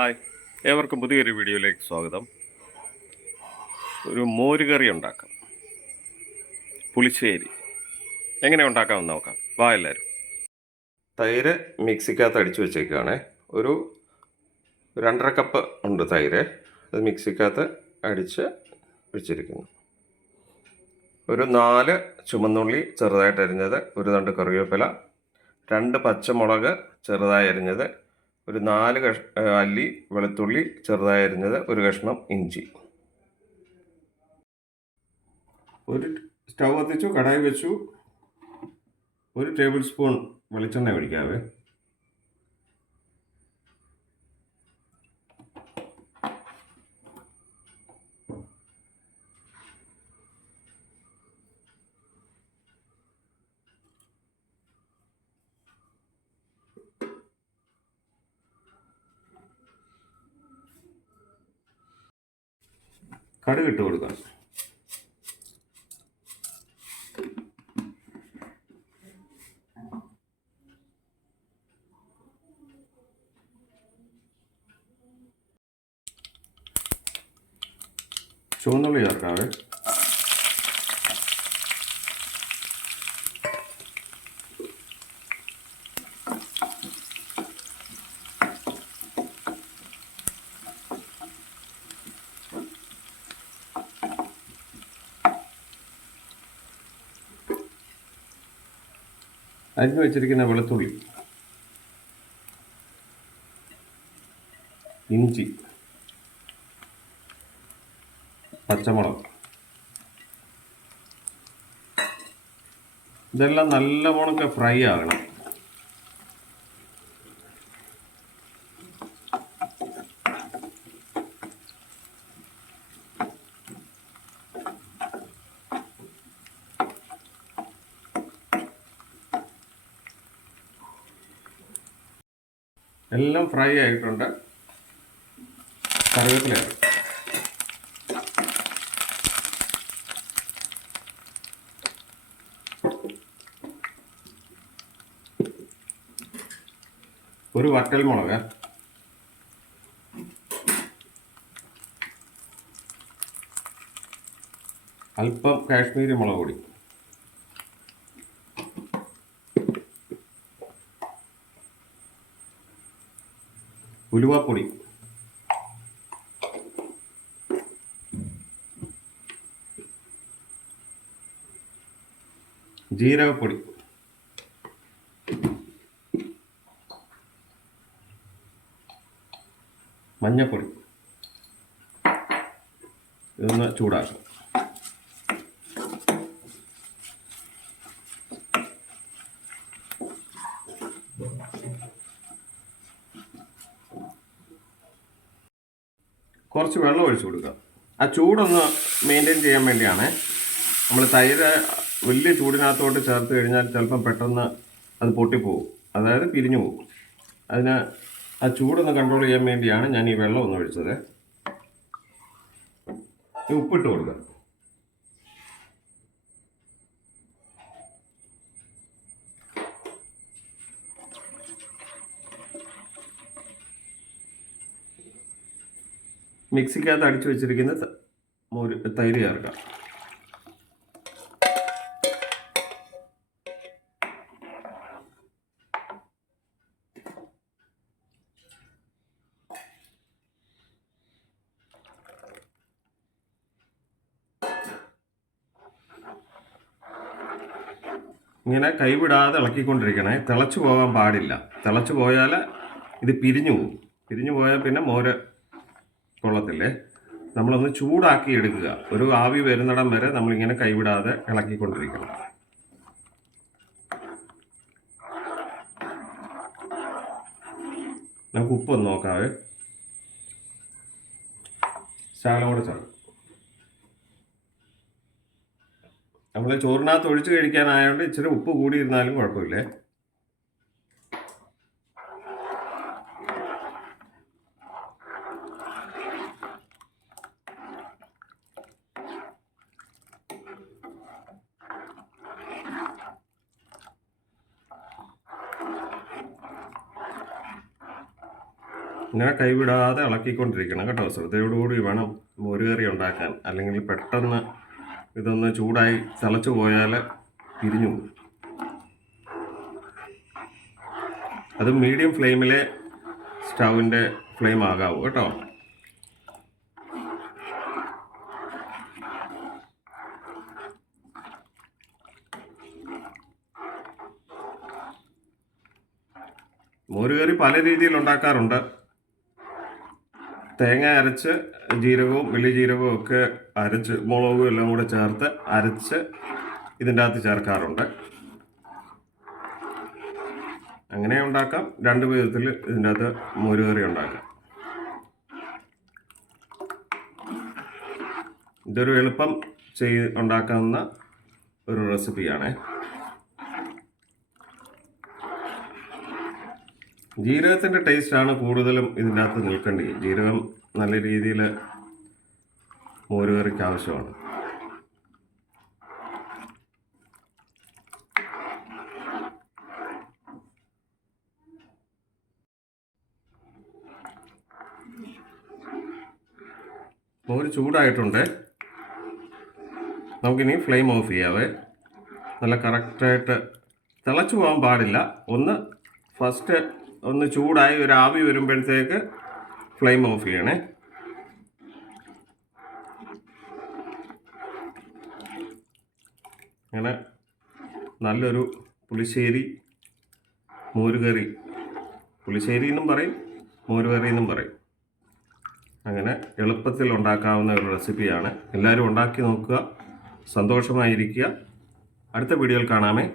Hi, ഏവർക്കും പുതിയൊരു വീഡിയോയിലേക്ക് സ്വാഗതം. ഒരു മോരുകറി ഉണ്ടാക്കാം, പുളിശ്ശേരി എങ്ങനെ ഉണ്ടാക്കാമെന്ന് നോക്കാം. വാ എല്ലാവരും. തൈര് മിക്സിക്കകത്ത് അടിച്ചു വെച്ചേക്കുകയാണ്. ഒരു 2.5 കപ്പ് ഉണ്ട് തൈര്. അത് മിക്സിക്കകത്ത് അടിച്ച് വെച്ചിരിക്കുന്നു. ഒരു 4 ചുമന്നുള്ളി ചെറുതായിട്ട് അരിഞ്ഞത്, ഒരു തണ്ട് കറിവേപ്പില, 2 പച്ചമുളക് ചെറുതായി അരിഞ്ഞത്, ഒരു 4 അല്ലി വെളുത്തുള്ളി ചെറുതായി അരിഞ്ഞത്, ഒരു കഷ്ണം ഇഞ്ചി. ഒരു സ്റ്റൗ കത്തിച്ചു, കടായി വെച്ചു. 1 ടേബിൾ സ്പൂൺ വെളിച്ചെണ്ണ ഒഴിക്കാവേ. കടുക് ഇട്ട് കൊടുക്കാം. ചുവന്നുള്ളി ചേർക്കാവേ. അരിഞ്ഞു വെച്ചിരിക്കുന്ന വെളുത്തുള്ളി, ഇഞ്ചി, പച്ചമുളക്, ഇതെല്ലാം നല്ലവണ്ണം ഫ്രൈ ആകണം. എല്ലാം ഫ്രൈ ആയിട്ടുണ്ട്. കറിവേപ്പില, ഒരു വറ്റൽമുളക്, അല്പം കാശ്മീരി മുളക് പൊടി, ഉലുവാപ്പൊടി, ജീരകപ്പൊടി, മഞ്ഞൾപ്പൊടി. ഇതൊന്ന് ചൂടാക്കാം. കുറച്ച് വെള്ളം ഒഴിച്ചു കൊടുക്കുക. ആ ചൂടൊന്ന് മെയിൻറ്റെയിൻ ചെയ്യാൻ വേണ്ടിയാണ്. നമ്മൾ തൈര് വലിയ ചൂടിനകത്തോട്ട് ചേർത്ത് കഴിഞ്ഞാൽ ചിലപ്പം പെട്ടെന്ന് അത് പൊട്ടിപ്പോവും, അതായത് പിരിഞ്ഞു പോകും. അതിന് ആ ചൂടൊന്ന് കൺട്രോൾ ചെയ്യാൻ വേണ്ടിയാണ് ഞാൻ ഈ വെള്ളം ഒന്ന് ഒഴിച്ചത്. ഉപ്പിട്ട് കൊടുക്കുക. മിക്സിക്കകത്ത് അടിച്ചു വെച്ചിരിക്കുന്ന തൈര് ചേർക്കാം. ഇങ്ങനെ കൈവിടാതെ ഇളക്കിക്കൊണ്ടിരിക്കണേ. തിളച്ചു പോകാൻ പാടില്ല. തിളച്ചു പോയാൽ ഇത് പിരിഞ്ഞു പോകും. പിരിഞ്ഞു പോയാൽ പിന്നെ മോര് കൊള്ളത്തില്ലേ. നമ്മളൊന്ന് ചൂടാക്കി എടുക്കുക. ഒരു ആവി വരുന്നിടം വരെ നമ്മളിങ്ങനെ കൈവിടാതെ ഇളക്കിക്കൊണ്ടിരിക്കണം. നമുക്ക് ഉപ്പൊന്ന് നോക്കാവേ. ശകലം കൂടെ ചേർക്കും. നമ്മൾ ചോറിനകത്ത് ഒഴിച്ച് കഴിക്കാനായതുകൊണ്ട് ഇച്ചിരി ഉപ്പ് കൂടിയിരുന്നാലും കുഴപ്പമില്ലേ. ഇങ്ങനെ കൈവിടാതെ ഇളക്കിക്കൊണ്ടിരിക്കണം കേട്ടോ. ശ്രദ്ധയോടുകൂടി വേണം മോരുകറി ഉണ്ടാക്കാൻ, അല്ലെങ്കിൽ പെട്ടെന്ന് ഇതൊന്ന് ചൂടായി തിളച്ചു പോയാൽ പിരിഞ്ഞു പോകും. അത് മീഡിയം ഫ്ലെയിമിലെ സ്റ്റൗവിൻ്റെ ഫ്ലെയിം ആകാവൂ കേട്ടോ. മോരുകറി പല രീതിയിൽ ഉണ്ടാക്കാറുണ്ട്. തേങ്ങ അരച്ച് ജീരകവും വലിയ ജീരകവും ഒക്കെ അരച്ച് മുളകും എല്ലാം കൂടെ ചേർത്ത് അരച്ച് ഇതിൻ്റെ അകത്ത് ചേർക്കാറുണ്ട്. അങ്ങനെ ഉണ്ടാക്കാം. രണ്ട് വിധത്തിൽ ഇതിൻ്റെ അകത്ത് മോരുകറി ഉണ്ടാക്കാം. ഇതൊരു എളുപ്പം ഉണ്ടാക്കാവുന്ന ഒരു റെസിപ്പിയാണ്. ജീരകത്തിൻ്റെ ടേസ്റ്റാണ് കൂടുതലും ഇതിൻ്റെ അകത്ത് നിൽക്കേണ്ടത്. ജീരകം നല്ല രീതിയിൽ മോരുകറിക്ക് ആവശ്യമാണ്. മോര് ചൂടായിട്ടുണ്ട്. നമുക്കിനി ഫ്ലെയിം ഓഫ് ചെയ്യാവേ. നല്ല കറക്റ്റായിട്ട് തിളച്ചു പോകാൻ പാടില്ല. ഫസ്റ്റ് ഒന്ന് ചൂടായി ഒരു ആവി വരുമ്പോഴത്തേക്ക് ഫ്ലെയിം ഓഫ് ചെയ്യണേ. അങ്ങനെ നല്ലൊരു പുളിശ്ശേരി മോരുകറി, പുളിശ്ശേരി എന്നും പറയും മോരുകറി എന്നും പറയും. അങ്ങനെ എളുപ്പത്തിൽ ഉണ്ടാക്കാവുന്ന ഒരു റെസിപ്പിയാണ്. എല്ലാവരും ഉണ്ടാക്കി നോക്കുക, സന്തോഷമായിരിക്കുക. അടുത്ത വീഡിയോയിൽ കാണാമേ.